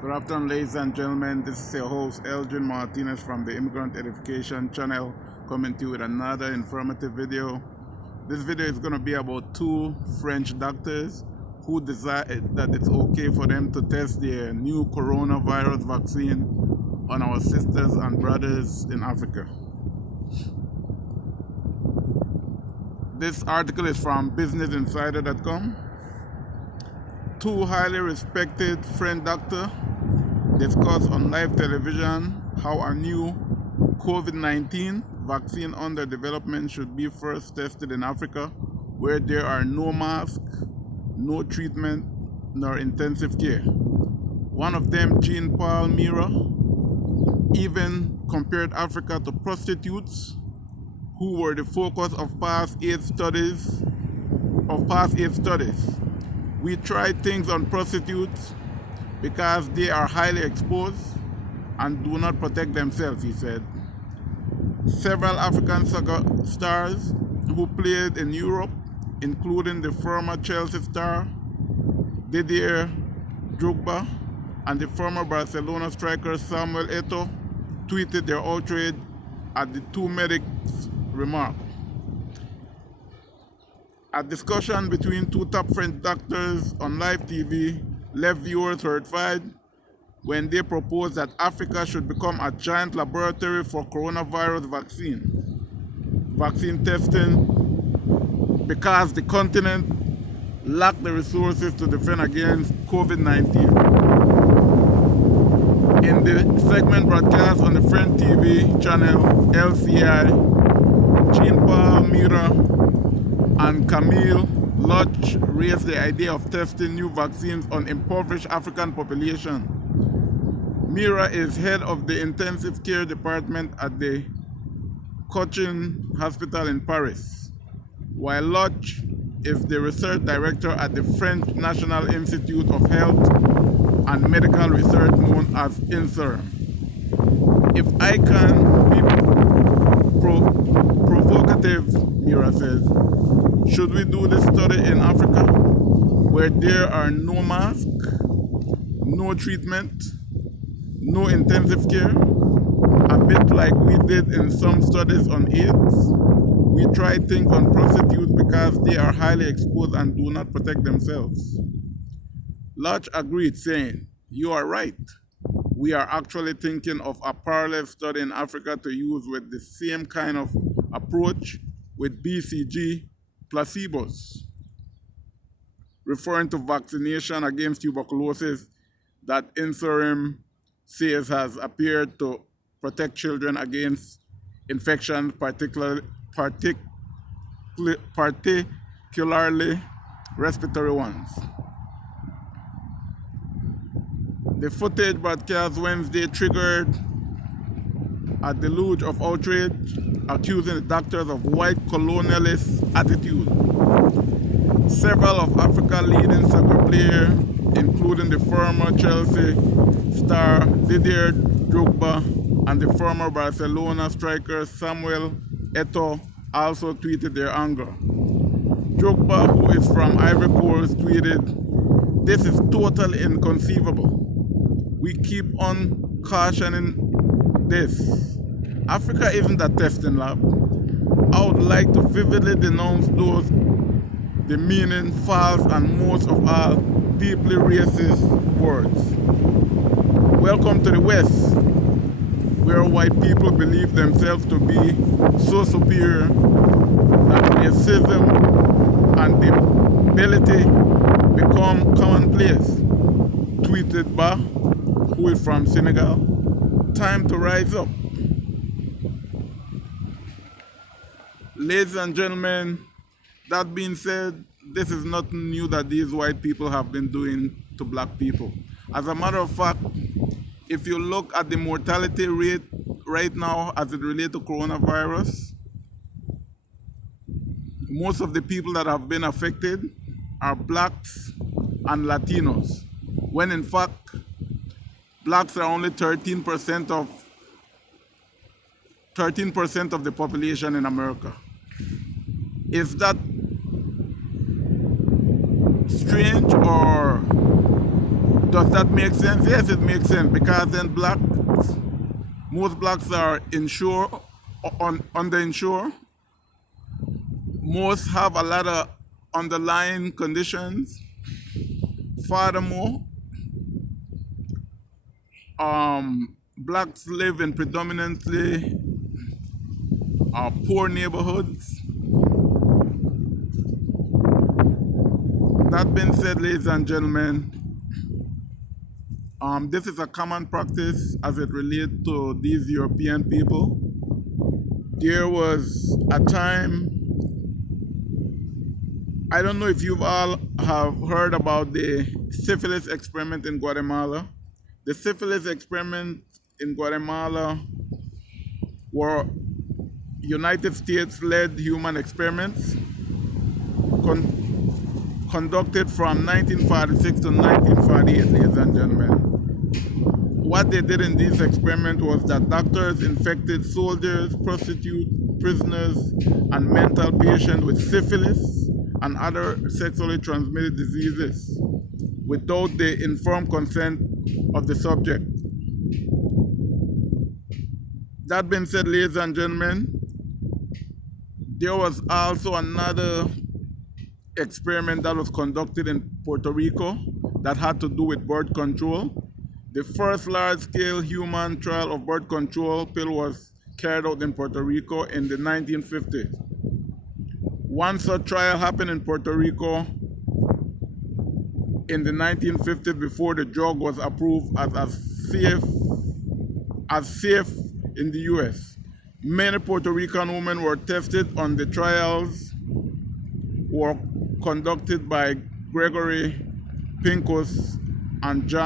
Good afternoon, ladies and gentlemen. This is your host, Elgin Martinez from the Immigrant Edification channel, coming to you with another informative video. This video is going to be about two French doctors who decided that it's okay for them to test their new coronavirus vaccine on our sisters and brothers in Africa. This article is from businessinsider.com. Two highly respected French doctors discuss on live television how a new COVID-19 vaccine under development should be first tested in Africa, where there are no masks, no treatment, nor intensive care. One of them, Jean-Paul Mira, even compared Africa to prostitutes who were the focus of past AIDS studies. We tried things on prostitutes because they are highly exposed and do not protect themselves, he said. Several African soccer stars who played in Europe, including the former Chelsea star Didier Drogba and the former Barcelona striker Samuel Eto'o, tweeted their outrage at the two medics' remark. A discussion between two top French doctors on live TV left viewers horrified when they proposed that Africa should become a giant laboratory for coronavirus vaccine testing, because the continent lacked the resources to defend against COVID-19. In the segment broadcast on the French TV channel LCI, Jean-Paul Mira and Camille Lodge raised the idea of testing new vaccines on impoverished African population. Mira is head of the intensive care department at the Cochin Hospital in Paris, while Lodge is the research director at the French National Institute of Health and Medical Research, known as INSERM. If I can be provocative, Mira says, should we do this study in Africa, where there are no masks, no treatment, no intensive care? A bit like we did in some studies on AIDS. We tried things on prostitutes because they are highly exposed and do not protect themselves. Lodge agreed, saying, "You are right. We are actually thinking of a parallel study in Africa to use with the same kind of approach with BCG placebos," referring to vaccination against tuberculosis that INSERM says has appeared to protect children against infections, particularly respiratory ones. The footage broadcast Wednesday triggered a deluge of outrage, accusing the doctors of white colonialist attitude. Several of Africa's leading soccer players, including the former Chelsea star Didier Drogba and the former Barcelona striker Samuel Eto'o, also tweeted their anger. Drogba, who is from Ivory Coast, tweeted, "This is totally inconceivable. We keep on cautioning this. Africa isn't a testing lab." I would like to vividly denounce those demeaning, false, and most of all, deeply racist words. Welcome to the West, where white people believe themselves to be so superior that racism and debility become commonplace. Tweeted by, who is from Senegal. Time to rise up. Ladies and gentlemen, that being said, this is nothing new that these white people have been doing to black people. As a matter of fact, if you look at the mortality rate right now as it relates to coronavirus, most of the people that have been affected are blacks and Latinos, when in fact, blacks are only 13% of the population in America. Is that strange, or Does that make sense? Yes, it makes sense, because then most blacks are underinsured. Most have a lot of underlying conditions. Furthermore, blacks live in predominantly poor neighborhoods. That being said, ladies and gentlemen, this is a common practice as it relates to these European people. There was a time, I don't know if you all have heard about the syphilis experiment in Guatemala. The syphilis experiment in Guatemala were United States-led human experiments conducted from 1946 to 1948, ladies and gentlemen. What they did in this experiment was that doctors infected soldiers, prostitutes, prisoners, and mental patients with syphilis and other sexually transmitted diseases without the informed consent of the subject. That being said, ladies and gentlemen, there was also another experiment that was conducted in Puerto Rico that had to do with birth control. The first large-scale human trial of birth control pill was carried out in Puerto Rico in the 1950s. One such trial happened in Puerto Rico in the 1950s before the drug was approved as safe in the US. Many Puerto Rican women were tested on the trials were conducted by Gregory Pincus and John